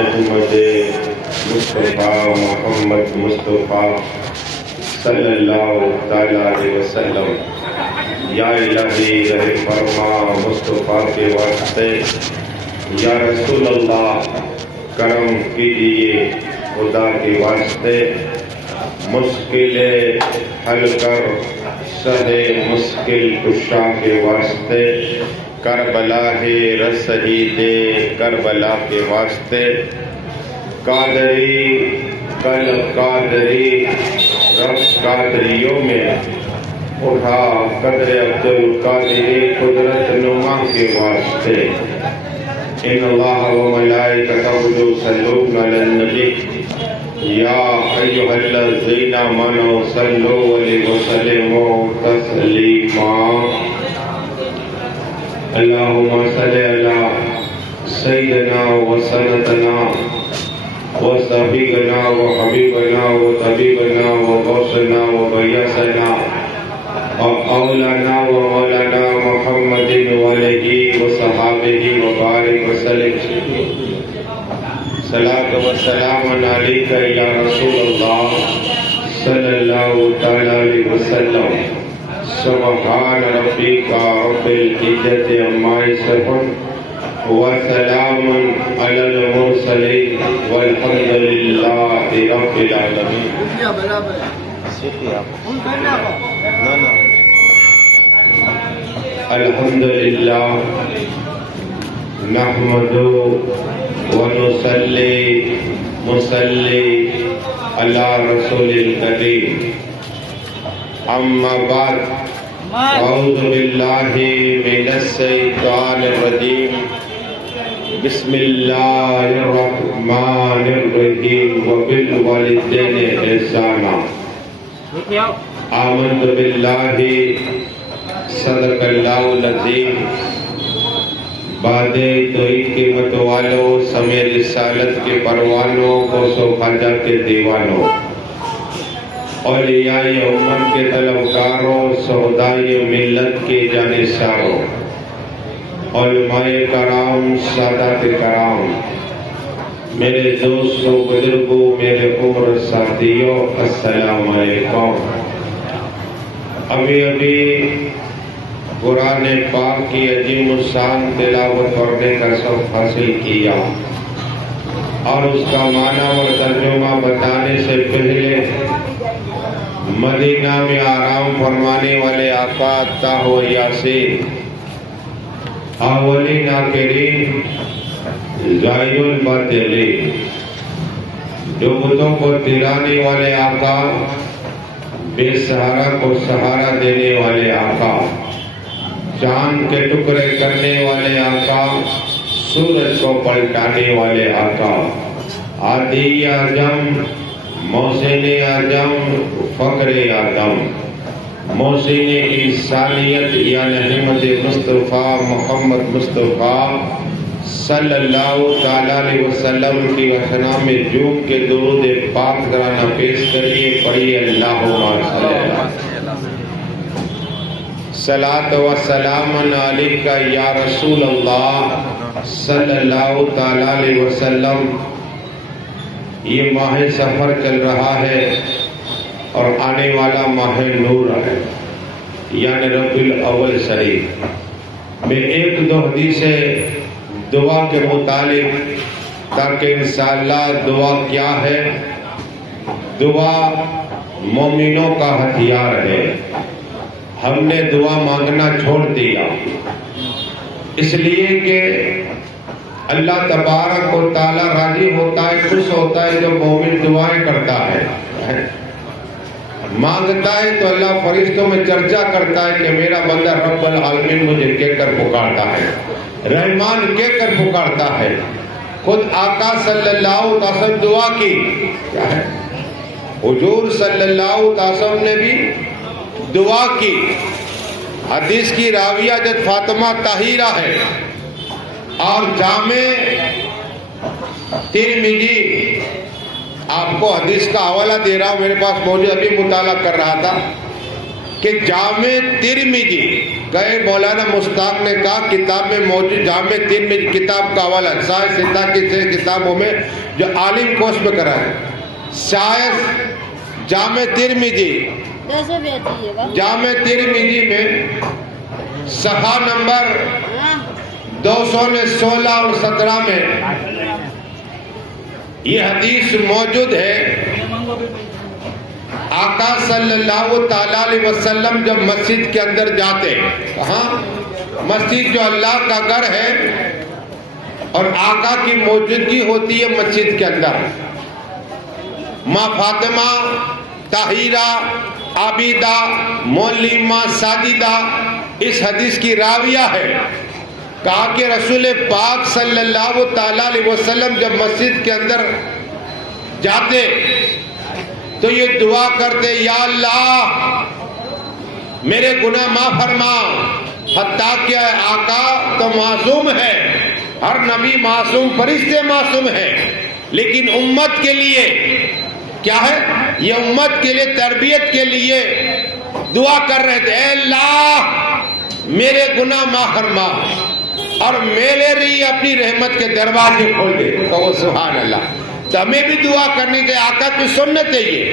احمد مصطفیٰ محمد مصطفیٰ صلی اللہ تعالیٰ علیہ وسلم۔ یا الہی رہ فرما مصطفیٰ کے واسطے، یا رسول اللہ کرم کیجئے خدا کے واسطے، مشکلیں حل کر سہے مشکل کشا کے واسطے، کربلا ہے رسید کربلا کے واسطے، قادری کل قادری رب قادریوں میں اٹھا قدر عبد القادری قدرت نما کے واسطے۔ ان اللہ و ملائکتہ یصلون علی النبی یا ایھا الذین آمنوا صلوا علیہ وسلموا تسلیما۔ اللہم صلی علی سیدنا و سندنا و صحیحنا و حبیبنا و طبیبنا و غوثنا و غیاثنا و اولانا و مولانا محمد و علیہ و صحابہ و بارک وسلم۔ صلاۃ و سلام علیک یا رسول اللہ صلی اللہ تعالیٰ علیہ وسلم۔ سبحان ربک رب العزت عما یصفون وسلام علی المرسلین والحمد للہ رب العالمین۔ الحمد للہ نحمدہ ونصلی علی رسول الکریم۔ اما بعد، اعوذ باللہ من الشیطان الرجیم، بسم اللہ الرحمن الرحیم، وبالوالدین احسانا۔ آمنت باللہ صدق اللہ العظیم۔ بعد توحید کے مت والوں، سمے رسالت کے پروانوں، غوث خواجہ کے دیوانوں، اولیاء امت کے طلبکاروں، سودائے ملت کے جانثاروں، علماء کرام، سادات کرام، میرے دوستوں، بزرگوں، میرے عمر ساتھیوں، السلام علیکم۔ ابھی قرآن پاک کی عظیم الشان تلاوت کرنے کا سبق حاصل کیا، اور اس کا معنی اور ترجمہ بتانے سے پہلے مدینہ میں آرام فرمانے والے آقا طاہر و یاسین، اولین آخرین، ظاہر الباطنین، جو بتوں کو ترانے والے آقا، بے سہارا کو سہارا دینے والے آقا، چاند کے ٹکڑے کرنے والے آقا، سورج کو پلٹانے والے آقا، عادی اعظم، محسن اعظم، فخر اعظم، محسن انسانیت یعنی احمد مصطفیٰ محمد مصطفیٰ صلی اللہ تعالیٰ علیہ وسلم کی وسنا میں جھوم کے درود پاک ترانہ پیش کریے، پڑھیے اللہم صلی اللہ۔ صلاۃ و سلام علیک یا رسول اللہ صلی اللہ تعالیٰ علیہ وسلم۔ یہ ماہ سفر چل رہا ہے اور آنے والا ماہ نور ہے، یعنی ربیع الاول شریف میں ایک دو حدیثیں دعا کے متعلق، تاکہ انشاءاللہ دعا کیا ہے؟ دعا مومنوں کا ہتھیار ہے۔ ہم نے دعا مانگنا چھوڑ دیا، اس لیے کہ اللہ تبارک و تعالیٰ راضی ہوتا ہے، خوش ہوتا ہے جو مومن دعائیں کرتا ہے، مانگتا ہے تو اللہ فرشتوں میں چرچا کرتا ہے کہ میرا بندہ رب العالمین مجھے کہہ کر پکارتا ہے، رحمان کہہ کر پکارتا ہے۔ خود آقا صلی اللہ علیہ وسلم دعا کی، کیا ہے؟ حضور صلی اللہ علیہ وسلم نے بھی دعا کی۔ حدیث کی راویہ حضرت فاطمہ طاہرہ ہے، اور جامع ترمذی، آپ کو حدیث کا حوالہ دے رہا ہوں، میرے پاس موجود، ابھی مطالعہ کر رہا تھا کہ جامع ترمذی گئے مولانا مشتاق نے کہا کتاب میں موجود جامع ترمذی کتاب کا حوالہ شاید ستا کی سے کتابوں میں جو عالم کوش میں کرا ہے، شاید جامع ترمذی میں صفحہ نمبر 216 اور 17 میں یہ حدیث موجود ہے۔ آقا صلی اللہ تعالیٰ علیہ وسلم جب مسجد کے اندر جاتے، کہاں؟ مسجد جو اللہ کا گھر ہے اور آقا کی موجودگی ہوتی ہے مسجد کے اندر، ماں فاطمہ، طاہرہ، عابدہ، معلمہ، ساجدہ اس حدیث کی راویہ ہے۔ کہا کہ رسول پاک صلی اللہ تعالیٰ علیہ وسلم جب مسجد کے اندر جاتے تو یہ دعا کرتے، یا اللہ میرے گناہ معاف فرما۔ حتیٰ کہ آقا تو معصوم ہے، ہر نبی معصوم، فرشتے معصوم ہے، لیکن امت کے لیے کیا ہے؟ یہ امت کے لیے تربیت کے لیے دعا کر رہے تھے، اے اللہ میرے گناہ معاف فرما اور میرے لیے اپنی رحمت کے دروازے کھول دے۔ کہو سبحان اللہ۔ تو ہمیں بھی دعا کرنی تھے، آقا کی سنت ہے یہ۔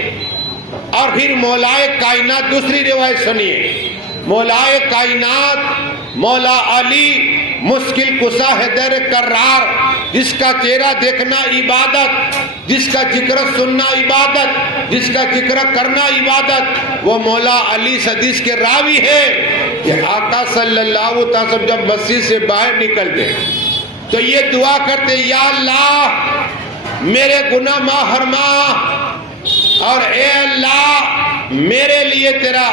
اور پھر مولائے کائنات دوسری روایت سنیے، مولائے کائنات مولا علی مشکل کشا حیدر کرار، جس کا چہرہ دیکھنا عبادت، جس کا ذکر سننا عبادت، جس کا ذکر کرنا عبادت، وہ مولا علی حدیث کے راوی ہے کہ آقا صلی اللہ علیہ وسلم جب مسجد سے باہر نکلتے تو یہ دعا کرتے، یا اللہ میرے گناہ معاف فرما اور اے اللہ میرے لیے تیرا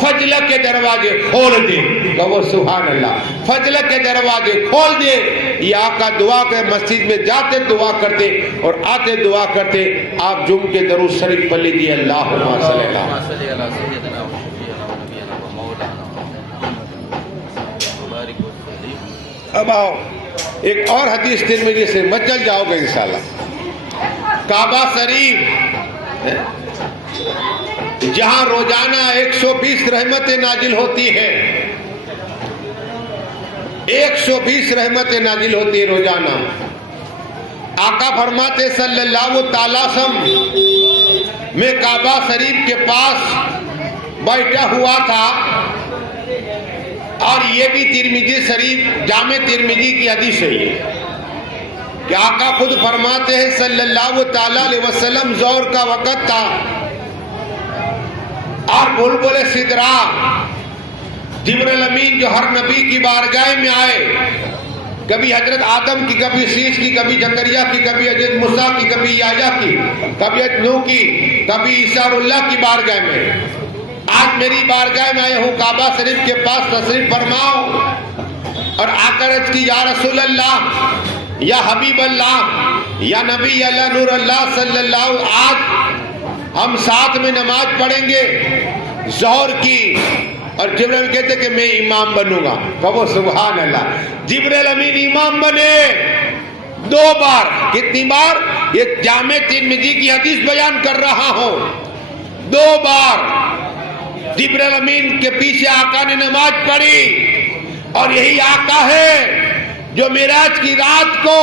فضل کے دروازے کھول دے۔ کہو سبحان اللہ، فضل کے دروازے کھول دے۔ یہ آقا دعا کے مسجد میں جاتے دعا کرتے اور آتے دعا کرتے۔ آپ جم کے درود شریف پڑھ لیجیے، اللہم صلی اللہ۔ اب آؤ ایک اور حدیث ترمذی سے مت چل جاؤ گے انشاءاللہ۔ کعبہ شریف جہاں روزانہ 120 رحمتیں نازل ہوتی ہے، 120 رحمتیں نازل ہوتی ہے روزانہ۔ آقا فرماتے صلی اللہ تعالیٰ وسلم، میں کعبہ شریف کے پاس بیٹھا ہوا تھا، اور یہ بھی ترمذی شریف جامع ترمذی کی حدیث ہے کہ آقا خود فرماتے ہیں صلی اللہ تعالیٰ علیہ وسلم، ظہر کا وقت تھا اور بلبل سدرا جبرائیل امین جو ہر نبی کی بارگاہ میں آئے، کبھی حضرت آدم کی، کبھی شیش کی، کبھی زکریا کی، کبھی حضرت موسیٰ کی، کبھی یحییٰ کی، کبھی حضرت نوح کی، کبھی عیسیٰ اللہ کی بارگاہ میں، آج میری بارگاہ میں آئے ہوں، کعبہ شریف کے پاس تشریف فرماؤ۔ اور آ کر عرض کی، یا رسول اللہ، یا حبیب اللہ، یا نبی اللہ، نور اللہ صلی اللہ، آج ہم ساتھ میں نماز پڑھیں گے ظہر کی، اور جبرائیل کہتے کہ میں امام بنوں گا۔ کہو سبحان اللہ۔ جبرائیل امین امام بنے 2 بار، کتنی بار؟ یہ جامع ترمذی کی حدیث بیان کر رہا ہوں، 2 بار جبرائیل امین کے پیچھے آقا نے نماز پڑھی، اور یہی آقا ہے جو معراج کی رات کو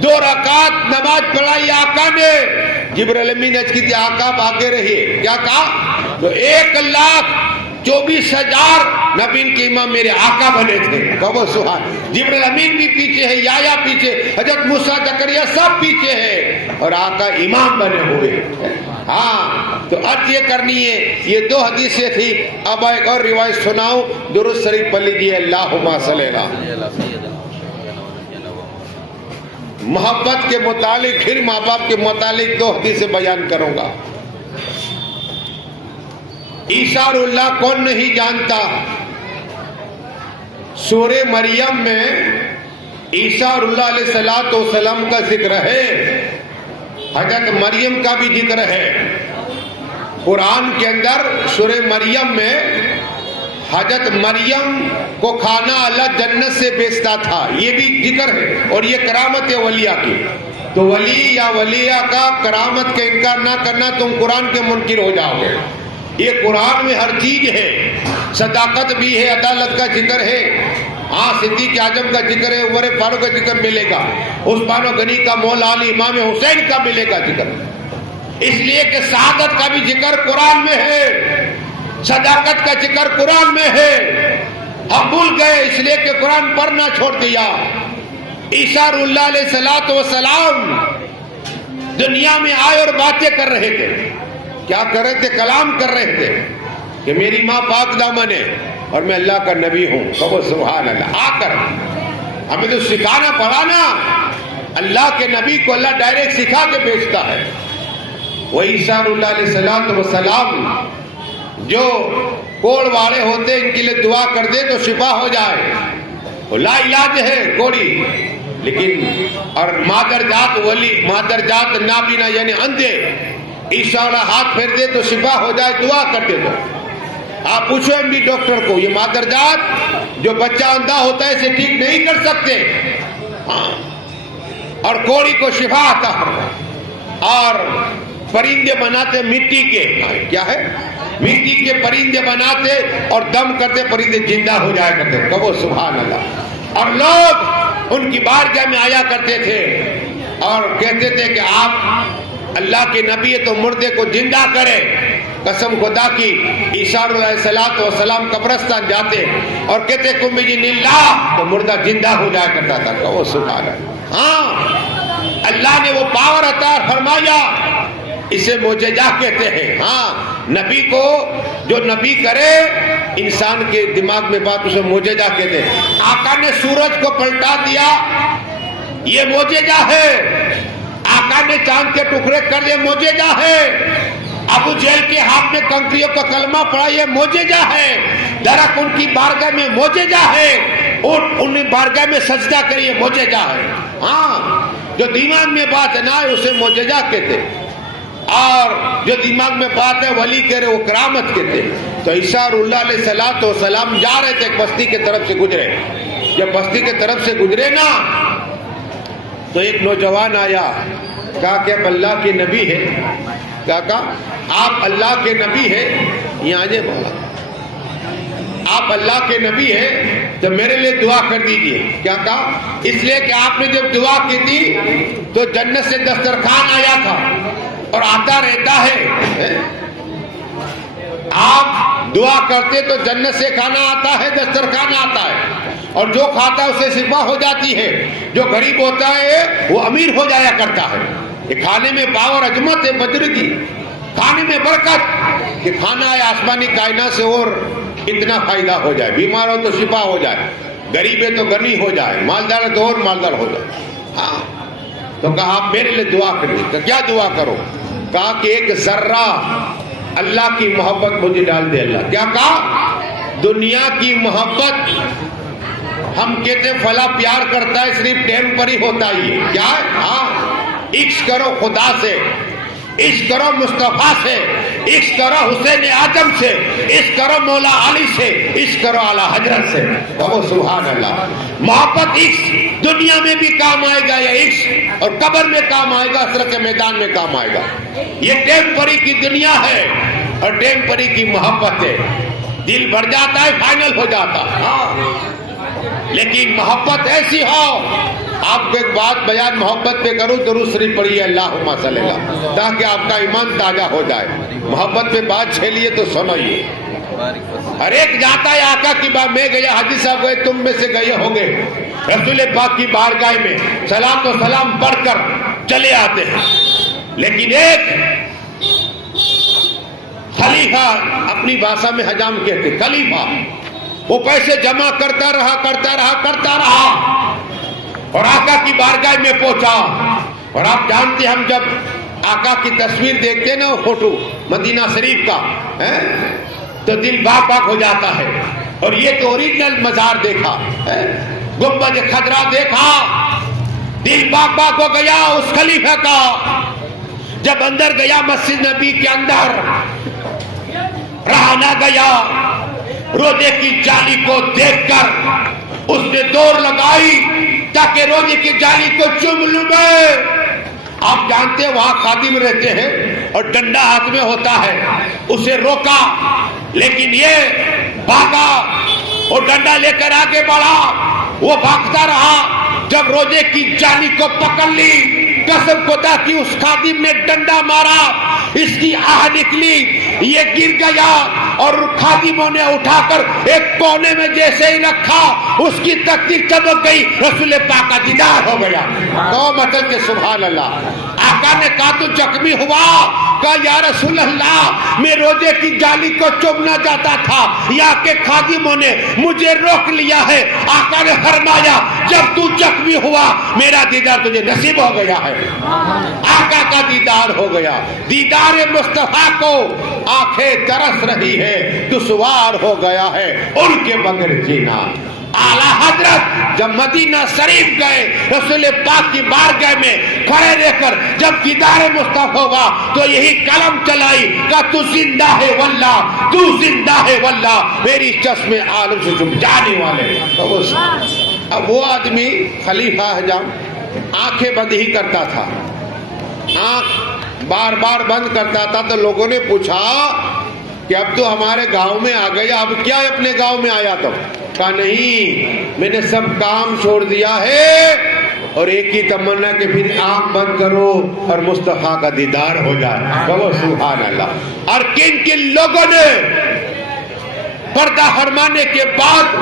2 رکعت نماز پڑھائی آقا نے۔ جبرائیل امین نے کی تھی، آقا آپ آگے رہیے، کیا کہا؟ تو 1,24,000 نبی کے امام میرے آقا بنے تھے۔ کہو سبحان۔ جبرائیل امین بھی پیچھے ہے، یحییٰ پیچھے، حضرت موسیٰ، زکریا سب پیچھے ہے، اور آقا امام بنے ہوئے۔ ہاں، تو عرض یہ کرنی ہے، یہ 2 حدیثیں تھی۔ اب ایک اور روایت سناؤں، درود شریف پڑھ لیجیے، اللہم صلی اللہ۔ محبت کے متعلق، پھر ماں باپ کے متعلق 2 حدیثیں بیان کروں گا۔ عیسیٰ اللہ کون نہیں جانتا؟ سورہ مریم میں عیسیٰ اللہ علیہ السلام کا ذکر ہے، حضرت مریم کا بھی ذکر ہے۔ قرآن کے اندر سورہ مریم میں حضرت مریم کو کھانا اللہ جنت سے بیچتا تھا، یہ بھی ذکر ہے، اور یہ کرامت ہے ولیہ کی۔ تو ولی یا ولیہ کا کرامت کا انکار نہ کرنا، تم قرآن کے منکر ہو جاؤ گے۔ یہ قرآن میں ہر چیز ہے، صداقت بھی ہے، عدالت کا ذکر ہے، ہاں صدیق اعظم کا ذکر ہے، عمر فاروق کا ذکر ملے گا، عثمان غنی کا، مولا علی امام حسین کا ملے گا ذکر، اس لیے کہ سعادت کا بھی ذکر قرآن میں ہے، صداقت کا ذکر قرآن میں ہے۔ ہم بھول گئے اس لیے کہ قرآن پڑھنا چھوڑ دیا۔ عیسیٰ اللہ علیہ الصلوۃ والسلام دنیا میں آئے اور باتیں کر رہے تھے، کیا کر رہے تھے؟ کلام کر رہے تھے کہ میری ماں پاک دامن ہے اور میں اللہ کا نبی ہوں، کہو سبحان اللہ۔ آ کر ہمیں تو سکھانا پڑھانا، اللہ کے نبی کو اللہ ڈائریکٹ سکھا کے بھیجتا ہے۔ وہ عیسیٰ اللہ علیہ الصلوۃ والسلام جو کوڑ والے ہوتے ان کے لیے دعا کر دے تو شفا ہو جائے، وہ لا علاج ہے کوڑی، لیکن اور مادر جات نابینا یعنی اندھے عیسیٰ والا ہاتھ پھیر دے تو شفا ہو جائے، دعا کر دے تو۔ آپ پوچھو ایم ڈی ڈاکٹر کو، یہ مادر جات جو بچہ اندھا ہوتا ہے اسے ٹھیک نہیں کر سکتے، ہاں، اور کوڑی کو شفا آتا ہے، اور پرندے بناتے مٹی کے، کیا ہے؟ مٹی کے پرندے بناتے اور دم کرتے پرندے زندہ ہو جایا کرتے، کہو سبحان اللہ۔ اور لوگ ان کی بارگاہ میں آیا کرتے تھے اور کہتے تھے کہ آپ اللہ کے نبی ہے تو مردے کو زندہ کرے۔ قسم خدا کی، عیسیٰ علیہ الصلوۃ والسلام قبرستان جاتے اور کہتے کم بِإِذْنِ اللہ، تو مردہ زندہ ہو جایا کرتا تھا، کہو سبحان اللہ۔ ہاں، اللہ نے وہ پاور عطا فرمایا، اسے معجزہ کہتے ہیں۔ ہاں، نبی کو جو نبی کرے انسان کے دماغ میں بات، اسے معجزہ کہتے ہیں۔ آقا نے سورج کو پلٹا دیا، یہ معجزہ ہے۔ آقا نے چاند کے ٹکڑے کر دیے، معجزہ ہے۔ ابو جہل کے ہاتھ میں کنکریوں کا کلمہ پڑا، یہ معجزہ ہے۔ درخت ان کی بارگاہ میں معجزہ ہے، اور ان بارگاہ میں سجدہ کریے، معجزہ ہے۔ ہاں، جو دماغ میں بات نہ آئے اسے معجزہ کہتے، اور جو دماغ میں بات ہے ولی کہہ رہے وہ کرامت کہتے۔ تو عیسیٰ اللہ علیہ الصلوۃ والسلام جا رہے تھے، ایک بستی کے طرف سے گزرے، جب بستی کے طرف سے گزرے نا تو ایک نوجوان آیا، کہا کہ آپ اللہ کے نبی ہے؟ کہا آپ اللہ کے نبی ہے؟ یہاں آجے مولا، آپ اللہ کے نبی ہے تو میرے لیے دعا کر دیجئے۔ کیا کہا؟ اس لیے کہ آپ نے جب دعا کی تھی تو جنت سے دسترخوان آیا تھا اور آتا رہتا ہے۔ آپ دعا کرتے تو جنت سے کھانا آتا ہے، دسترخوان آتا ہے، اور جو کھاتا ہے اسے شفا ہو جاتی ہے، جو غریب ہوتا ہے وہ امیر ہو جایا کرتا ہے۔ یہ کھانے میں پاور عظمت ہے بدر کی، کھانے میں برکت، کہ کھانا ہے آسمانی کائنات سے اور اتنا فائدہ ہو جائے، بیمار ہو تو شفا ہو جائے، غریب ہے تو غنی ہو جائے، مالدار ہے تو اور مالدار ہو جائے۔ ہاں، تو کہا آپ میرے لیے دعا کریے۔ کہ کیا دعا کرو؟ کہا کہ ایک ذرہ اللہ کی محبت مجھے ڈال دے اللہ۔ کیا کہا؟ دنیا کی محبت، ہم کہتے ہیں فلاں پیار کرتا ہے، صرف ٹیمپری ہوتا ہی ہے، کیا ہے؟ ہاں، عشق کرو خدا سے، عشق کرو مصطفیٰ سے، عشق کرو حسین اعظم سے، عشق کرو مولا علی سے، عشق کرو اعلیٰ حضرت سے، کہو سبحان اللہ۔ محبت عشق دنیا میں بھی کام آئے گا، یہ عشق اور قبر میں کام آئے گا، حشر میدان میں کام آئے گا۔ یہ ٹیمپری کی دنیا ہے اور ٹیمپری کی محبت ہے، دل بھر جاتا ہے، فائنل ہو جاتا ہے، لیکن محبت ایسی ہو۔ آپ کو ایک بات بیان محبت پہ کروں، درود شریف پڑھیے اللہم صلی اللہ، تاکہ آپ کا ایمان تازہ ہو جائے۔ محبت پہ بات چھیلیے تو سنائیے۔ ہر ایک جاتا ہے آقا کی بات، میں گیا، حاجی صاحب گئے، تم میں سے گئے ہوں گے، رسول پاک کی بارگاہ میں صلاۃ و سلام پڑھ کر چلے آتے ہیں، لیکن ایک خلیفہ، اپنی بھاشا میں حجام کہتے، خلیفہ، وہ پیسے جمع کرتا رہا اور آقا کی بارگاہ میں پہنچا۔ اور آپ جانتے ہیں ہم جب آقا کی تصویر دیکھتے ہیں نا، وہ فوٹو مدینہ شریف کا، تو دل باغ باغ ہو جاتا ہے۔ اور یہ تو اوریجنل مزار دیکھا، گنبد خضرا دیکھا، دل باغ باغ ہو گیا اس خلیفہ کا۔ جب اندر گیا مسجد نبی کے اندر، رہا نہ گیا، روزے کی جالی کو دیکھ کر اس نے دوڑ لگائی تاکہ روزے کی جالی کو چوم لوں میں۔ آپ جانتے ہیں وہاں خادم رہتے ہیں اور ڈنڈا ہاتھ میں ہوتا ہے، اسے روکا، لیکن یہ بھاگا، وہ ڈنڈا لے کر آگے بڑھا، وہ بھاگتا رہا، جب روزے کی جالی کو پکڑ لی، قسم خدا کی اس خادم نے ڈنڈا مارا، اس کی آہ نکلی، یہ گر گیا، اور خادموں نے اٹھا کر ایک کونے میں جیسے ہی رکھا، اس کی تکلیف چمک گئی، رسول پاک کا دیدار ہو گیا۔ تو مطلب کہ سبحان اللہ، آقا نے کہا تو زخمی ہوا؟ کہا یا رسول اللہ میں روزے کی جالی کو چومنا چاہتا تھا، یا کہ خادموں نے مجھے روک لیا ہے۔ آقا نے فرمایا جب تو زخمی ہوا میرا دیدار تجھے نصیب ہو گیا ہے، آقا کا دیدار ہو گیا۔ دیدار مصطفیٰ کو آنکھیں ترس رہی ہے، دشوار ہو گیا ہے ان کے بغیر جینا۔ اعلیٰ حضرت جب مدینہ شریف گئے، رسول پاک کی بارگاہ میں کھڑے رہ کر جب دیدار مصطفیٰ ہوا تو یہی کلم چلائی کہ تو زندہ ہے واللہ، تو زندہ ہے واللہ، میری چشم عالم سے تم جانے والے۔ اب وہ آدمی خلیفہ اعظم آنکھیں بند ہی کرتا تھا، آنکھ بار بار بند کرتا تھا، تو لوگوں نے پوچھا کہ اب تو ہمارے گاؤں میں آ گیا، اب کیا اپنے گاؤں میں آیا؟ تو کہا نہیں، میں نے سب کام چھوڑ دیا ہے اور ایک ہی تمنا کہ پھر آنکھ بند کرو اور مصطفیٰ کا دیدار ہو جائے۔ کہو سبحان اللہ۔ اور کن کن لوگوں نے پردہ فرمانے کے بعد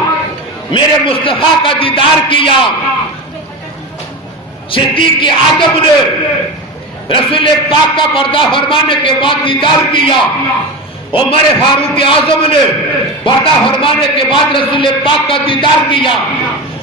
میرے مصطفیٰ کا دیدار کیا؟ صدیق اعظم نے رسول پاک کا پردہ فرمانے کے بعد دیدار کیا، عمر فاروق اعظم نے پردہ فرمانے کے بعد رسول پاک کا دیدار کیا،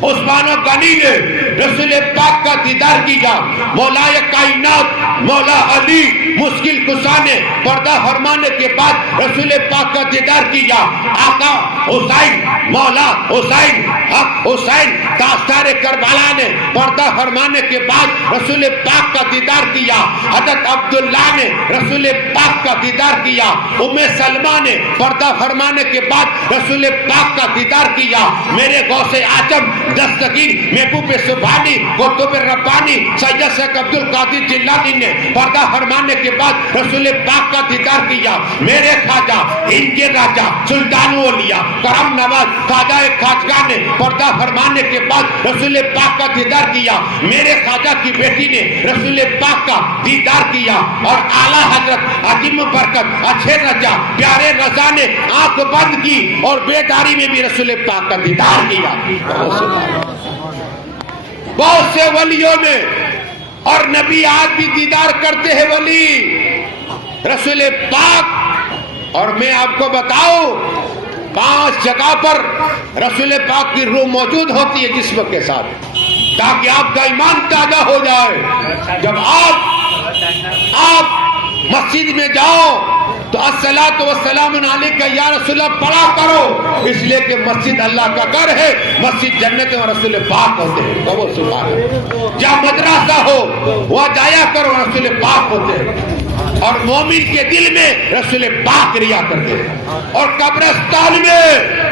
عثمان غنی نے رسول پاک کا دیدار کیا، مولا کائنات مولا علی مشکل کشا نے پردہ فرمانے کے بعد رسول پاک کا دیدار کیا، آقا حسین مولا حسین حق حسین تاجدار کربلا نے پردہ فرمانے کے بعد رسول پاک کا دیدار کیا، حضرت عبداللہ نے رسول پاک کا دیدار کیا، ام سلمہ نے پردہ فرمانے کے بعد رسول پاک کا دیدار کیا، میرے غوث اعظم دستگیر محبوب سبحانی قطب ربانی سید شیخ عبد القادر جیلانی نے پردہ فرمانے کے بعد رسول پاک کا دیدار کیا، میرے خواجہ ان کے راجہ سلطان اولیاء کرم نواز خواجہ خواجگاہ نے پردہ فرمانے کے بعد رسول پاک کا دیدار کیا، میرے خواجہ کی بیٹی نے رسول پاک کا دیدار کیا، اور اعلیٰ حضرت عظیم برکت اچھے رجا پیارے رضا نے آنکھ بند کی اور بیداری میں بھی رسول پاک کا دیدار کیا۔ بہت سے ولیوں نے، اور نبی آج بھی دیدار کرتے ہیں ولی رسول پاک، اور میں آپ کو بتاؤں 5 جگہ پر رسول پاک کی روح موجود ہوتی ہے جسم کے ساتھ، تاکہ آپ کا ایمان تازہ ہو جائے۔ جب آپ مسجد میں جاؤ تو الصلاۃ والسلام علیک یا رسول اللہ پڑھا کرو، اس لیے کہ مسجد اللہ کا گھر ہے، مسجد جنت اور رسول پاک ہوتے ہیں۔ کہو سبحان اللہ۔ جہاں مدرسہ ہو وہاں جایا کرو، رسول پاک ہوتے ہیں، اور مومن کے دل میں رسول پاک ریا کرتے ہیں۔ اور قبرستان میں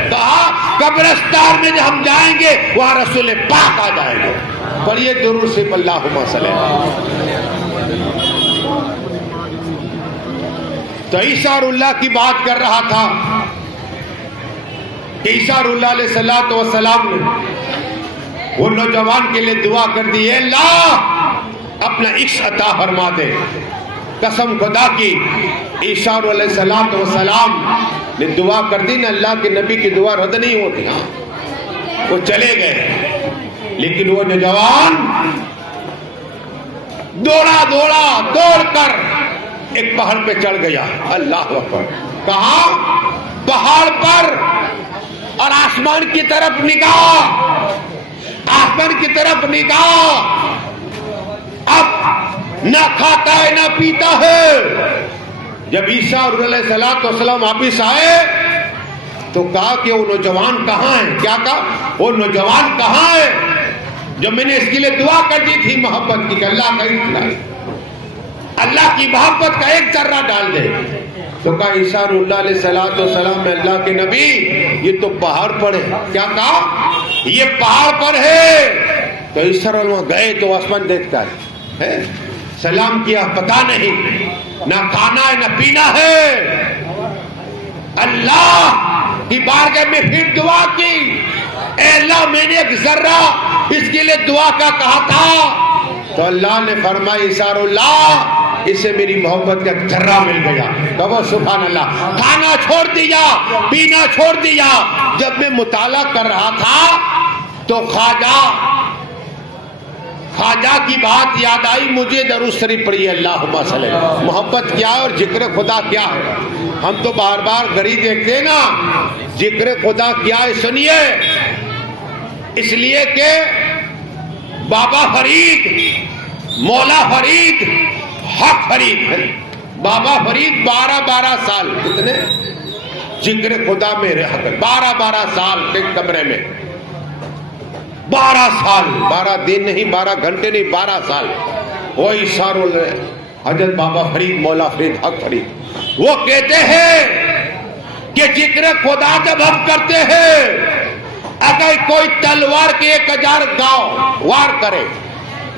کہا، قبرستان میں جب ہم جائیں گے وہاں رسول پاک آ جائیں گے۔ پڑھیے درود سے اللہم صلی اللہ۔ تو عیسیٰ اللہ کی بات کر رہا تھا کہ عیسیٰ اللہ علیہ السلام نے وہ نوجوان کے لیے دعا کر دی، اے اللہ اپنا عشق عطا فرما دے۔ قسم خدا کی عیسیٰ علیہ السلام نے دعا کر دی نا، اللہ کے نبی کی دعا رد نہیں ہوتی۔ وہ چلے گئے، لیکن وہ نوجوان دوڑ کر ایک پہاڑ پہ چڑھ گیا۔ اللہ اکبر۔ کہاں؟ پہاڑ پر، اور آسمان کی طرف نگاہ، آسمان کی طرف نگاہ۔ اب نہ کھاتا ہے نہ پیتا ہے۔ جب عیسیٰ علیہ السلام واپس آئے تو کہا کہ وہ نوجوان کہاں ہے؟ کیا کہا؟ وہ نوجوان کہاں ہے جو میں نے اس کے لیے دعا کر دی تھی محبت کی کہ اللہ کا اللہ کی محبت کا ایک ذرہ ڈال دے۔ تو کہا عیسیٰ اللہ علیہ السلام میں اللہ کے نبی یہ تو پہاڑ پر ہے۔ کیا کہا؟ یہ پہاڑ پر ہے۔ تو عیسیٰ گئے تو آسمان دیکھتا ہے، سلام کیا، پتا نہیں نہ کھانا ہے نہ پینا ہے۔ اللہ کی بارگاہ میں پھر دعا کی، اے اللہ میں نے ایک ذرہ اس کے لیے دعا کا کہا تھا، تو اللہ نے فرمایا اشار اللہ اسے میری محبت کا ذرہ مل گیا۔ کہو سبحان اللہ۔ کھانا چھوڑ دیا، پینا چھوڑ دیا۔ جب میں مطالعہ کر رہا تھا تو خواجہ کی بات یاد آئی مجھے، درود شریف پڑھیے اللہم صلی اللہ علیہ وسلم۔ محبت کیا ہے اور ذکر خدا کیا ہے؟ ہم تو بار بار گھڑی دیکھتے ہیں نا، ذکر خدا کیا ہے سنیے۔ اس لیے کہ بابا فرید، مولا فرید، حق فرید، بابا فرید 12 سال، کتنے ذکر خدا میں رہ کر 12 سال کے کمرے میں، 12 سال، 12 دن نہیں، 12 گھنٹے نہیں، 12 سال وہی سارول حضرت بابا فرید، مولا فرید، حق فرید۔ وہ کہتے ہیں کہ ذکر خدا جب ہم کرتے ہیں، اگر کوئی تلوار کے 1000 گاؤں وار کرے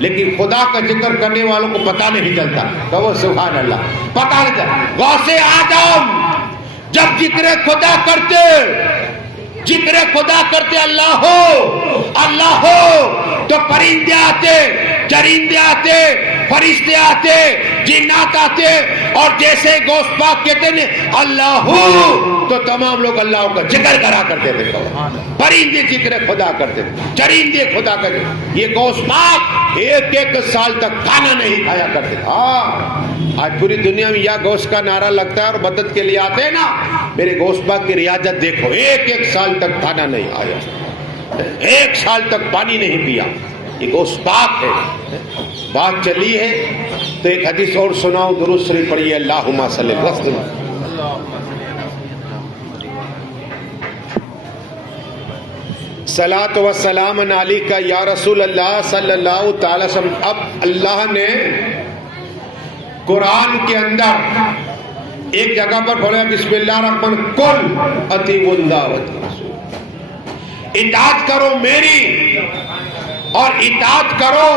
لیکن خدا کا ذکر کرنے والوں کو پتہ نہیں چلتا۔ کہو سبحان اللہ، پتہ نہیں چلتا۔ غوث اعظم جب ذکر خدا کرتے، ذکر خدا کرتے اللہ ہو تو پرندے آتے، چرندے آتے، فرشتے آتے، جنات آتے، اور جیسے غوث پاک کہتے ہیں اللہ ہو تو تمام لوگ اللہ کا ذکر کرا کرتے تھے۔ پرندے ذکر خدا کرتے تھے، چرندے خدا کرتے تھے۔ یہ غوث پاک 1 سال تک کھانا نہیں کھایا کرتے تھے۔ آج پوری دنیا میں یا غوث کا نعرہ لگتا ہے اور مدد کے لیے آتے ہیں نا، میرے غوث پاک کی ریاضت دیکھو، 1 سال تک کھانا نہیں آیا، 1 سال تک پانی نہیں پیا۔ یہ غوث پاک ہے۔ بات چلی ہے تو ایک حدیث اور سناؤ، درود شریف پڑھیے اللہم صلی اللہ علیہ وسلم۔ صلاۃ و سلام علیکہ یا رسول اللہ صلی اللہ تعالی وسلم۔ اب اللہ نے قرآن کے اندر ایک جگہ پر پڑھا بسم اللہ الرحمن کل اطیعوا اللہ والرسول، اطاعت کرو میری اور اطاعت کرو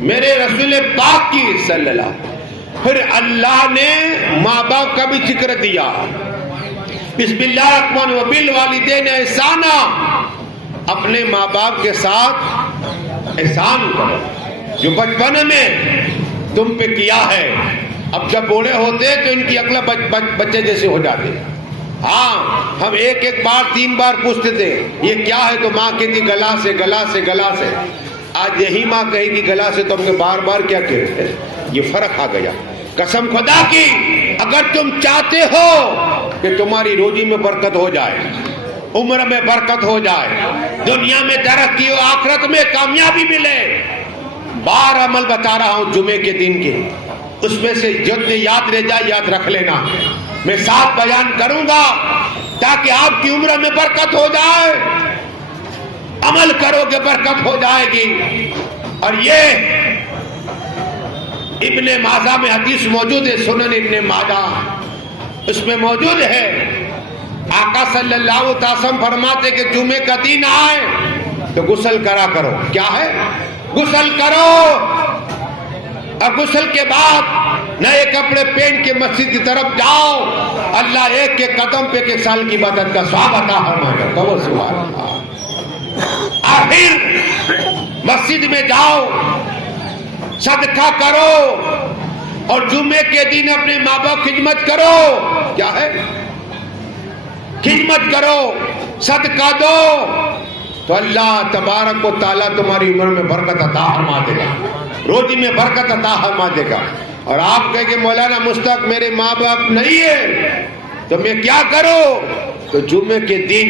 میرے رسول پاک کی صلی اللہ۔ پھر اللہ نے ماں باپ کا بھی ذکر دیا، بسم اللہ الرحمن وبالوالدین احسانا، اپنے ماں باپ کے ساتھ احسان کرو جو بچپن میں تم پہ کیا ہے۔ اب جب بوڑھے ہوتے تو ان کی عقل بچے جیسے ہو جاتے۔ ہاں ہم ایک بار 3 بار پوچھتے تھے یہ کیا ہے، تو ماں کہتی گلا سے گلا سے گلا سے۔ آج یہی ماں کہے گی گلا سے تو ہم نے بار بار کیا کہتے ہیں، یہ فرق آ گیا۔ قسم خدا کی اگر تم چاہتے ہو کہ تمہاری روزی میں برکت ہو جائے، عمر میں برکت ہو جائے، دنیا میں ترقی و آخرت میں کامیابی ملے، 12 عمل بتا رہا ہوں جمعے کے دن کے، اس میں سے جتنے یاد رہ جائے یاد رکھ لینا۔ میں 7 بیان کروں گا تاکہ آپ کی عمر میں برکت ہو جائے، عمل کرو گے برکت ہو جائے گی۔ اور یہ ابن ماجہ میں حدیث موجود ہے، سنن ابن ماجہ، اس میں موجود ہے آقا صلی اللہ علیہ وسلم فرماتے کہ جمعے کا دن آئے تو غسل کرا کرو۔ کیا ہے؟ غسل کرو، اور غسل کے بعد نئے کپڑے پہن کے مسجد کی طرف جاؤ، اللہ ایک قدم پہ 1 سال کی عبادت کا ثواب عطا فرمائے گا۔ سبحان اللہ۔ اور پھر مسجد میں جاؤ، صدقہ کرو، اور جمعے کے دن اپنے ماں باپ خدمت کرو۔ کیا ہے؟ خدمت کرو، صدقہ دو، تو اللہ تبارک و تعالیٰ تمہاری عمر میں برکت عطا فرما دے گا، روزی میں برکت عطا فرما دے گا۔ اور آپ کہیں کہ مولانا مشتاق میرے ماں باپ نہیں ہے تو میں کیا کروں؟ تو جمعے کے دن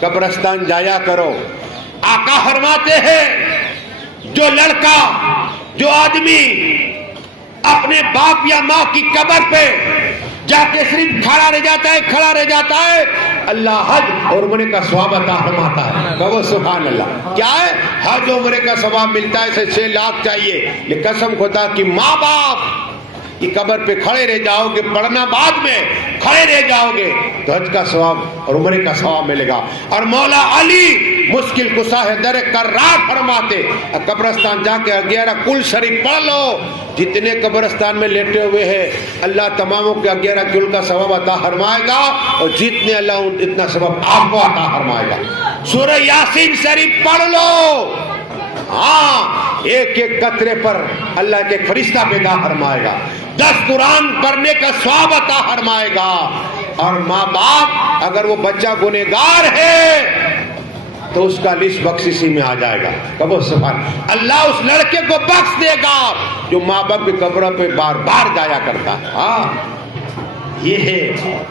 قبرستان جایا کرو۔ آقا فرماتے ہیں جو لڑکا، جو آدمی اپنے باپ یا ماں کی قبر پہ جا کے صرف کھڑا رہ جاتا ہے، اللہ حج اور عمرے کا ثواب عطا فرماتا ہے۔ کہو سبحان اللہ۔ کیا ہے؟ حج عمرے کا ثواب ملتا ہے، اسے 6 لاکھ چاہیے۔ لیکن قسم خدا کی ماں باپ کہ قبر پہ کھڑے رہ جاؤ گے، پڑھنا بعد میں، کھڑے رہ جاؤ گے تو حج کا ثواب اور عمرے کا ثواب ملے گا۔ اور مولا علی مشکل کشا ہے، در کرار فرماتے قبرستان جا کے 11 کل شریف پڑھ لو، جتنے قبرستان میں لیٹے ہوئے ہیں اللہ تماموں کے 11 کل کا ثواب عطا فرمائے گا، اور جتنے اللہ اتنا ثواب آپ کو عطا فرمائے گا۔ سورہ یاسین شریف پڑھ لو، ہاں ایک ایک قطرے پر اللہ کے فرشتہ پیدا فرمائے گا، 10 قرآن پڑھنے کا ثواب عطا فرمائے گا۔ اور ماں باپ اگر وہ بچہ گنہگار ہے تو اس کا لسٹ بخششی میں آ جائے گا، کہو سبحان اللہ، اس لڑکے کو بخش دے گا جو ماں باپ کی قبر پہ بار بار جایا کرتا ہے۔ ہاں یہ ہے،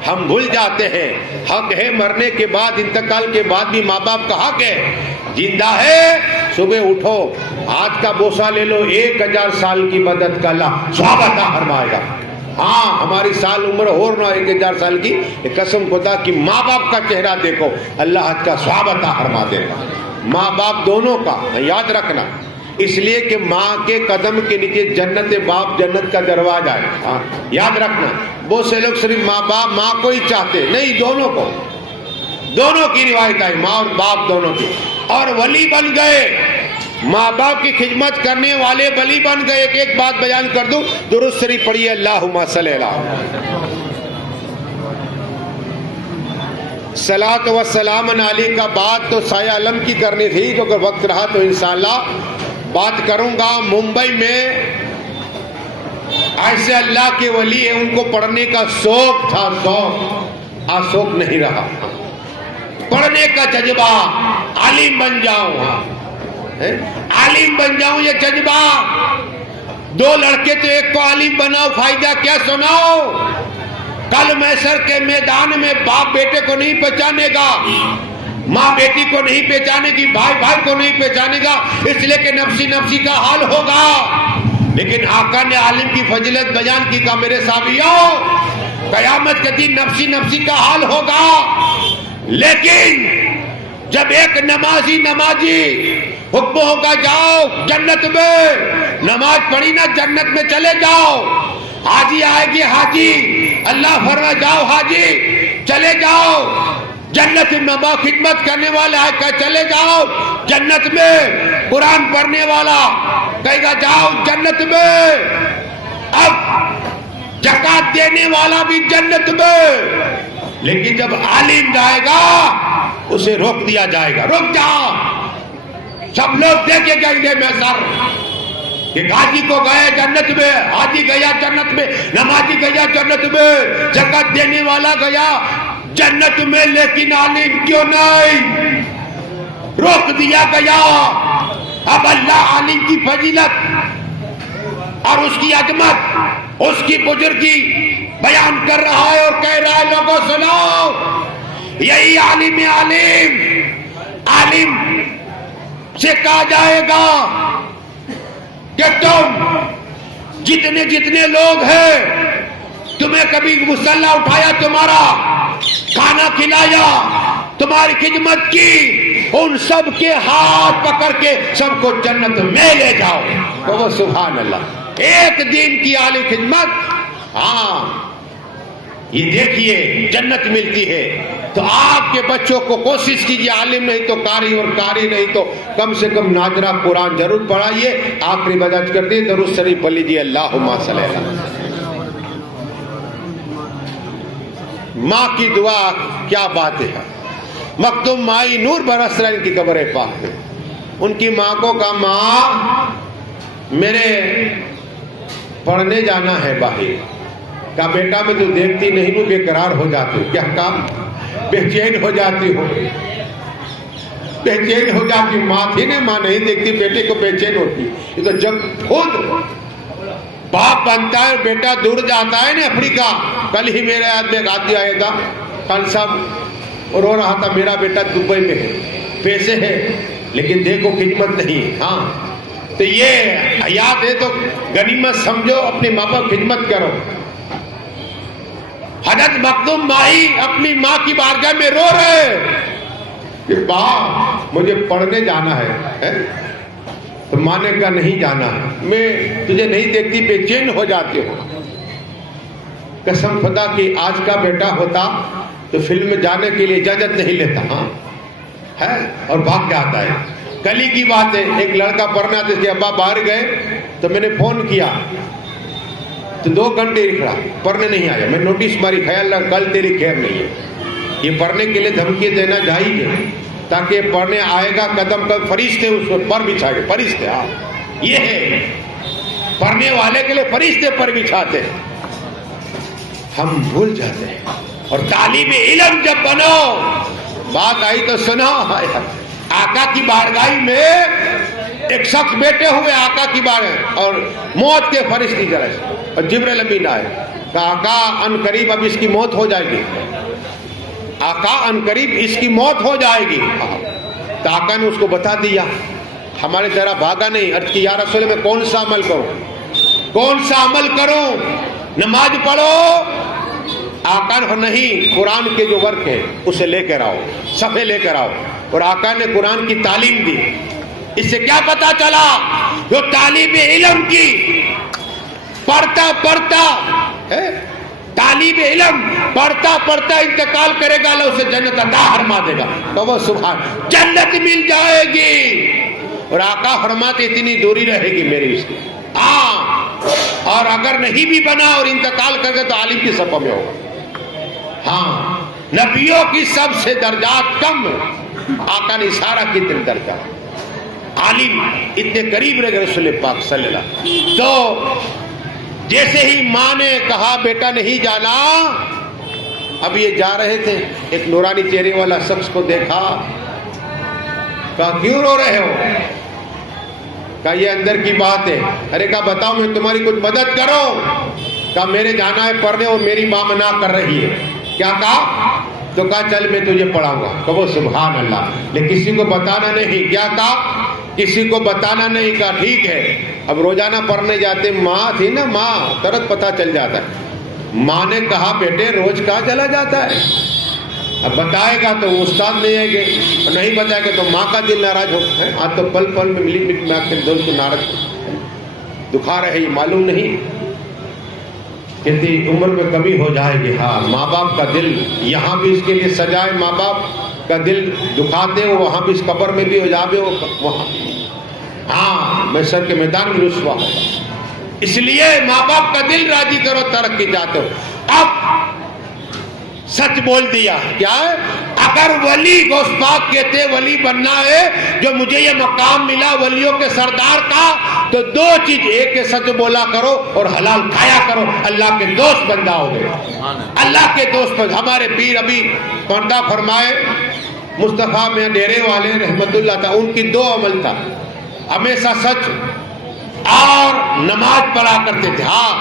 ہم بھول جاتے ہیں حق ہے مرنے کے بعد، انتقال کے بعد بھی ماں باپ کا حق ہے۔ زندہ ہے صبح اٹھو، ہاتھ کا بوسہ لے لو، 1000 سال کی مدد کا اللہ ثواب عطا فرمائے گا۔ ہاں ہماری سال عمر اور نہ 1000 سال کی، قسم خدا کی ماں باپ کا چہرہ دیکھو، اللہ حج کا ثواب عطا فرما دے گا۔ ماں باپ دونوں کا یاد رکھنا، اس لیے کہ ماں کے قدم کے نیچے جنت باپ جنت کا دروازہ ہے۔ ہاں یاد رکھنا، بہت سے لوگ صرف ماں کو ہی چاہتے، نہیں، دونوں کو، دونوں کی روایت ہے، ماں اور باپ دونوں کی۔ اور ولی بن گئے، ماں باپ کی خدمت کرنے والے ولی بن گئے۔ ایک بات بیان کر دوں، درود شریف پڑھیے، اللہم صلی اللہ صلاۃ و سلام علی کا بات تو سایہ علم کی کرنی تھی، جو اگر وقت رہا تو انشاءاللہ بات کروں گا۔ ممبئی میں ایسے اللہ کے ولی ہیں، ان کو پڑھنے کا شوق تھا، شوق، آج شوق نہیں رہا، پڑھنے کا جذبہ، عالم بن جاؤں، عالم بن جاؤں، یہ جذبہ۔ 2 لڑکے تو ایک کو عالم بناؤ، فائدہ کیا سناؤ؟ کل محشر کے میدان میں باپ بیٹے کو نہیں پہچانے گا، ماں بیٹی کو نہیں پہچانے گی، بھائی بھائی کو نہیں پہچانے گا، اس لیے کہ نفسی نفسی کا حال ہوگا۔ لیکن آقا نے عالم کی فضیلت بیان کی، کہا میرے صحابیوں قیامت کے دن نفسی نفسی کا حال ہوگا، لیکن جب ایک نمازی حکم ہوگا جاؤ جنت میں، نماز پڑھی نا جنت میں چلے جاؤ، حاجی آئے گی، حاجی اللہ فرما جاؤ، حاجی چلے جاؤ جنت میں، خدمت کرنے والا ہے کہ چلے جاؤ جنت میں، قرآن پڑھنے والا کہے گا جاؤ جنت میں، اب زکات دینے والا بھی جنت میں۔ لیکن جب عالم جائے گا اسے روک دیا جائے گا، رک جاؤ، سب لوگ دیکھے جائیں گے میں سر کہ غازی کو گئے جنت میں، حاجی گیا جنت میں، نمازی گیا جنت میں، زکات دینے والا گیا جنت میں، لیکن عالم کیوں نہیں؟ روک دیا گیا۔ اب اللہ عالم کی فضیلت اور اس کی عظمت، اس کی بزرگی بیان کر رہا ہے اور کہہ رہا ہے لوگوں سنو، یہی عالم عالم سے کہا جائے گا کہ تم جتنے لوگ ہیں، تمہیں کبھی مصلی اٹھایا، تمہارا کھانا کھلایا، تمہاری خدمت کی، ان سب کے ہاتھ پکڑ کے سب کو جنت میں لے جاؤ، تو سبحان اللہ، ایک دن کی عالی خدمت۔ ہاں یہ دیکھیے جنت ملتی ہے، تو آپ کے بچوں کو کوشش کیجئے، عالم نہیں تو قاری، اور قاری نہیں تو کم سے کم ناظرہ قرآن ضرور پڑھائیے۔ آخری بجاج کرتے ہیں، درود شریف پڑھ لیجیے، اللہم صلی اللہ۔ ماں کی دعا کیا بات ہے، مخدوم مائی نور برس رہا، ان کی قبر پاک ہے، ان کی ماں کو کہا ماں میرے پڑھنے جانا ہے باہر، کہا بیٹا میں تو دیکھتی نہیں ہوں، بے قرار ہو جاتی ہوں، کیا کام، بے چین ہو جاتی ہوں، بے چین ہو جاتی ہوں، ماں تھی نا، ماں نہیں دیکھتی بیٹے کو بے چین ہوتی، یہ تو جب خود باپ بنتا ہے بیٹا دور جاتا ہے نا افریقہ، کل ہی میرے ہاتھ میں آدمی آئے گا، کل صاحب رو رہا تھا میرا بیٹا دبئی میں ہے، پیسے ہے لیکن دیکھو خدمت نہیں ہے۔ ہاں تو یہ یاد ہے تو غنیمت سمجھو، اپنے ماں باپ خدمت کرو۔ حضرت مخدوم مائی اپنی ماں کی بارگاہ میں رو رہے کہ باپ مجھے پڑھنے جانا ہے، تو ماں نے کہا نہیں جانا، میں تجھے نہیں دیکھتی بے چین ہو جاتے ہو، قسم خدا کی آج کا بیٹا ہوتا تو فلم میں جانے کے لیے اجازت نہیں لیتا، ہاں ہے، اور بھاگ کے آتا ہے۔ کل ہی کی بات ہے، ایک لڑکا پڑھنا تھا، اس کے ابا باہر گئے تو میں نے فون کیا تو 2 گھنٹے رکھا، پڑھنے نہیں آیا۔ میں نوٹس ماری، خیال رکھ کل تیری خیر نہیں ہے۔ یہ پڑھنے کے لیے دھمکی دینا جائز ہے تاکہ پڑھنے آئے گا، قدم قدم فرشتے اس پر پر بچھائے گے، فرشتے، ہاں یہ ہے پڑھنے والے کے لیے فرشتے پر بچھاتے ہیں، ہم بھول جاتے ہیں۔ اور طالب علم جب بنو، بات آئی تو سنو، آقا کی بارگاہ میں ایک شخص بیٹھے ہوئے آقا کی بارگاہ، اور موت کے فرشتے جرائے اور جبرائیل امین آئے، کہا آقا ان قریب اب اس کی موت ہو جائے گی، آقا ان قریب اس کی موت ہو جائے گی۔ تو آقا نے اس کو بتا دیا، ہمارے طرح بھاگا نہیں، عرض کی یا رسول میں کون سا عمل کروں، کون سا عمل کروں؟ نماز پڑھو؟ آقا نے نہیں، قرآن کے جو ورق ہے اسے لے کر آؤ، صفحے لے کر آؤ۔ اور آقا نے قرآن کی تعلیم دی۔ اس سے کیا پتا چلا؟ جو طالب علم کی پڑھتا طالب علم پڑھتا انتقال کرے گا، اللہ اسے جنت عطا فرما دے گا۔ تو وہ سبحان، جنت مل جائے گی۔ اور آقا فرماتے اتنی دوری رہے گی میری اس کی، ہاں، اور اگر نہیں بھی بنا اور انتقال کر گئے تو عالم کی صفحہ میں ہوگا۔ ہاں، نبیوں کی سب سے درجات کم، آقا نے اشارہ کی درجہ، عالم اتنے قریب رہ گئے رسول پاک صلی اللہ علیہ وسلم۔ تو جیسے ہی ماں نے کہا بیٹا نہیں جانا، اب یہ جا رہے تھے، ایک نورانی چہرے والا شخص کو دیکھا، کہا کیوں رو رہے ہو؟ کہا یہ اندر کی بات ہے۔ ارے کہا بتاؤ میں تمہاری کچھ مدد کروں؟ کہا میرے جانا ہے پڑھنے اور میری ماں منع کر رہی ہے۔ کیا کہا؟ تو کہا چل میں تجھے پڑھاؤں گا۔ کہو سبحان اللہ، لیکن کسی کو بتانا نہیں۔ کیا کہا؟ کسی کو بتانا نہیں۔ کہا ٹھیک ہے۔ اب روزانہ پڑھنے جاتے، ماں تھی نا، ماں ترت پتہ چل جاتا ہے۔ ماں نے کہا بیٹے روز کہاں چلا جاتا ہے؟ اب بتائے گا تو استاد نہیں آئے گے، اور نہیں بتائے گا تو ماں کا دل ناراض ہوتا ہے۔ آج تو پل پل میں ملی میں آپ کے دل کو ناراض دکھا رہے، یہ معلوم نہیں کہتی عمر میں کمی ہو جائے گی۔ ہاں، ماں باپ کا دل یہاں بھی اس کے لیے سجائے، ماں باپ کا دل دکھاتے ہو وہاں بھی، اس قبر میں بھی ہو جہاں بھی ہو وہاں، ہاں میں سر کے میدان میں رسوا ہوگا۔ اس لیے ماں باپ کا دل راضی کرو، ترقی چاہتے ہو۔ اب سچ بول دیا، کیا ہے؟ اگر ولی غوث پاک کہتے ولی بننا ہے، جو مجھے یہ مقام ملا ولیوں کے سردار کا، تو 2 چیز، ایک ہے سچ بولا کرو اور حلال کھایا کرو، اللہ کے دوست بندہ ہو گئے۔ اللہ کے دوست بندہ، ہمارے پیر ابھی پردہ فرمائے مصطفیٰ میں ڈیرے والے رحمت اللہ تھا، ان کی 2 عمل تھا، ہمیشہ سچ اور نماز پڑھا کرتے تھے۔ ہاں،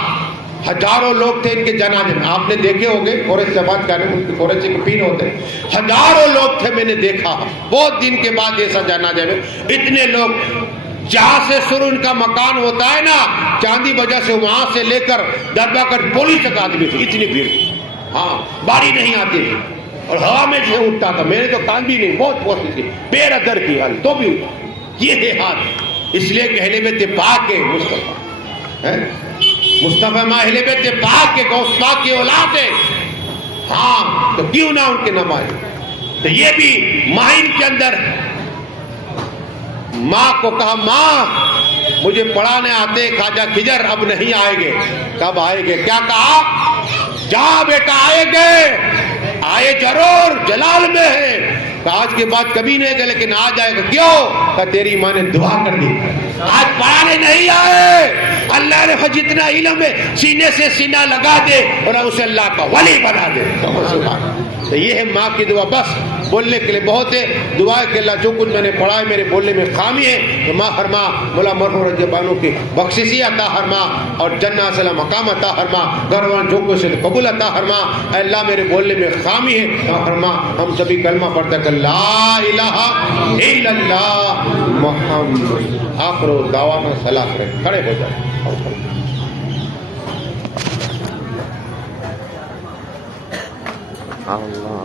ہزاروں لوگ تھے ان کے جنازے میں، آپ نے دیکھے ہوں گے، قریش صفات کا نام قریش کے پیر ہوتے، ہزاروں لوگ تھے، میں نے دیکھا بہت دن کے بعد ایسا جنازے میں اتنے لوگ، جہاں سے شروع ان کا مکان ہوتا ہے نا چاندی وجہ سے، وہاں سے لے کر درگاہ کر پولیس تک آدمی تھی، اتنی بھیڑ، ہاں باری نہیں آتی تھی اور ہوا میں سے اٹھتا تھا، میرے تو کان بھی نہیں، بہت پوچھتی تھی، بے ادر کی حال تو بھی اٹھا، یہ ہے ہاتھ، اس لیے کہ اہل بیت پاک کے مصطفیٰ مصطفیٰ ماں اہل بیت پاک کے غوث پاک کی اولاد ہے، ہاں تو کیوں نہ ان کے نماز۔ تو یہ بھی ماہین کے اندر ماں کو کہا ماں مجھے پڑھانے آتے خواجہ خضر اب نہیں آئے گے، کب آئے گے؟ کیا کہا؟ جا بیٹا آئے گے، آئے ضرور، جلال میں ہے، آج کے بعد کبھی نہیں گئے لیکن آج آئے گا۔ کیوں؟ کہ تیری ماں نے دعا کر دی، آج پڑھانے نہیں آئے، اللہ نے جتنا علم ہے سینے سے سینہ لگا دے اور اسے اللہ کا ولی بنا دے۔ تو یہ ہے ماں کی دعا، بس بولنے کے لیے بہت ہے، دعا ہے کہ اللہ جو کچھ میں نے پڑھا ہے میرے بولنے میں خامی ہے تو ماں فرما، مولا مرحوم رضی بانو کی بخششی عطا فرما اور جنت سے مقام عطا فرما، گھروان جو کچھ سے قبول عطا فرما، اے اللہ میرے بولنے میں خامی ہے عطا فرما۔ ہم سبھی کلمہ پڑھتے کہ لا الہ الا اللہ محمد، آخر دعوانا صلاح کریں، کھڑے ہو جائیں۔ اللہ